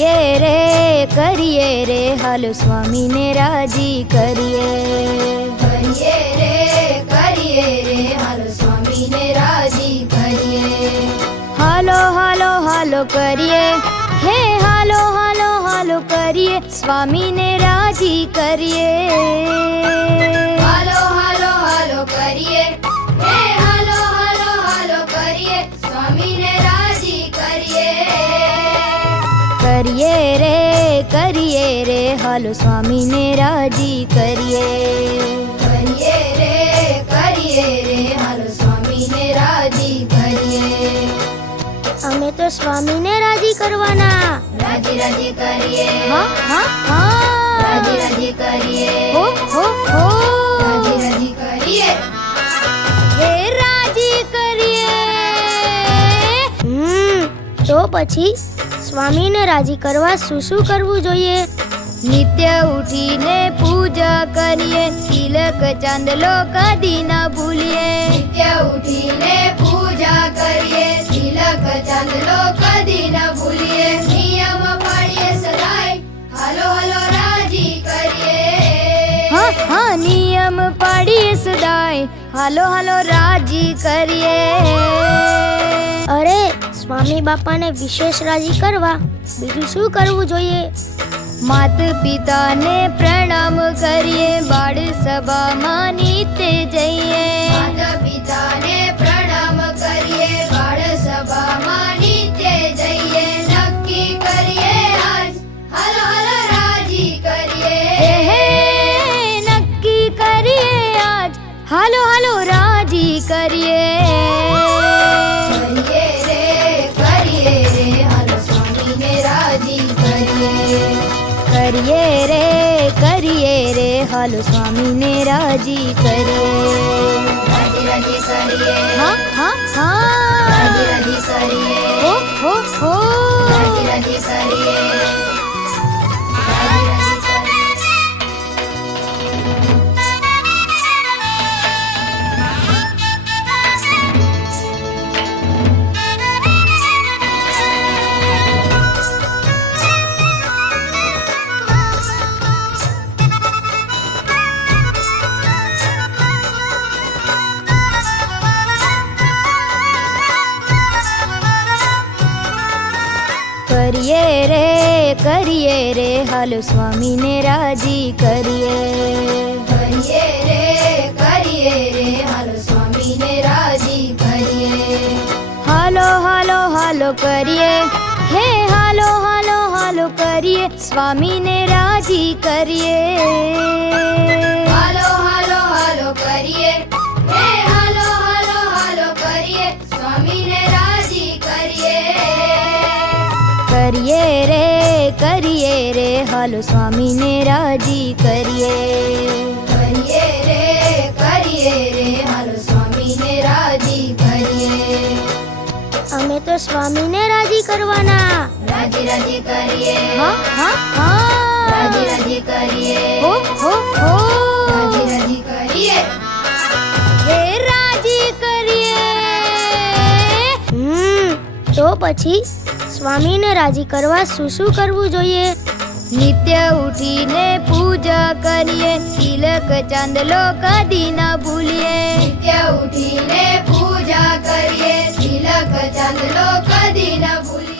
કરીએ રે હાલો સ્વામીને રાજી કરીએ. કરીએ રે હાલો સ્વામીને રાજી કરીએ. હાલો હાલો હાલો કરીએ, હે હાલો હાલો હાલો કરીએ, સ્વામીને રાજી કરીએ. હાલો હાલો હાલો કરીએ, હે હાલો હાલો હાલો કરીએ, સ્વામીને રાજી કરીએ. કરીએ રે હાલો સ્વામીને રાજી કરીએ. કરીએ રે હાલો સ્વામીને રાજી કરીએ. અમે તો સ્વામીને રાજી કરવાના. રાજી રાજી કરીએ. હા હા હા, રાજી રાજી કરીએ. હો હો હો, રાજી રાજી કરીએ. હે રાજી કરીએ. તો પછી સ્વામીને રાજી કરવા શું કરવું જોઈએ? નિત્ય ઉઠીને પૂજા કરીએ, તિલક ચાંદલો કદી ના ભૂલીએ. નિત્ય ઉઠીને પૂજા કરીએ, તિલક ચાંદલો કદી ન ભૂલીએ. નિયમ પાળીએ સદાય, હાલો હાલો રાજી કરીએ. હા હા, નિયમ પાડીએ સદાય, હાલો હાલો રાજી કરીએ. અરે સ્વામી બાપાને વિશેષ રાજી કરવા બીજું શું કરવું જોઈએ? માત પિતાને પ્રણામ કરીએ, બાળ સભામાં નિત્ય જઈએ. માતા પિતાને પ્રણામ કરીએ, બાળ સભામાં નિત્ય જઈએ. નક્કી કરીએ આજ, હાલો હાલો રાજી કરીએ. હે નક્કી કરીએ આજ, હાલો હાલો રાજી કરીએ. કરીએ રે હાલો સ્વામીને રાજી કરીએ. કરીએ રે હાલો સ્વામીને રાજી કરીએ. રાજી રાજી કરીએ. હા હા હા, રાજી રાજી કરીએ. હો હો હો, રાજી રાજી કરીએ. રાજી રાજી કરીએ. કરીએ રે હાલો સ્વામીને રાજી કરીએ. કરીએ રે હાલો સ્વામીને રાજી કરીએ. હાલો હાલો હાલો કરીએ, હે હાલો હાલો હાલો કરીએ, સ્વામીને રાજી કરીએ. હાલો હાલો હાલો કરીએ, હે હાલો હાલો હાલો કરીએ, સ્વામીને રાજી કરીએ. કરીએ રે હાલો સ્વામીને રાજી કરીએ. કરીએ રે હાલો સ્વામીને રાજી કરીએ. અમે તો સ્વામીને રાજી કરવાના. રાજી રાજી કરીએ. હા હા હા, રાજી રાજી કરીએ. હો હો હો, રાજી રાજી કરીએ. હે રાજી કરીએ. તો પછી સ્વામીને રાજી કરવા શું કરવું જોઈએ? નિત્ય ઉઠીને પૂજા કરીએ, તિલક ચાંદલો કદી ના ભૂલીએ. નિત્ય ઉઠીને પૂજા કરીએ, તિલક ચાંદલો કદી ન ભૂલીએ.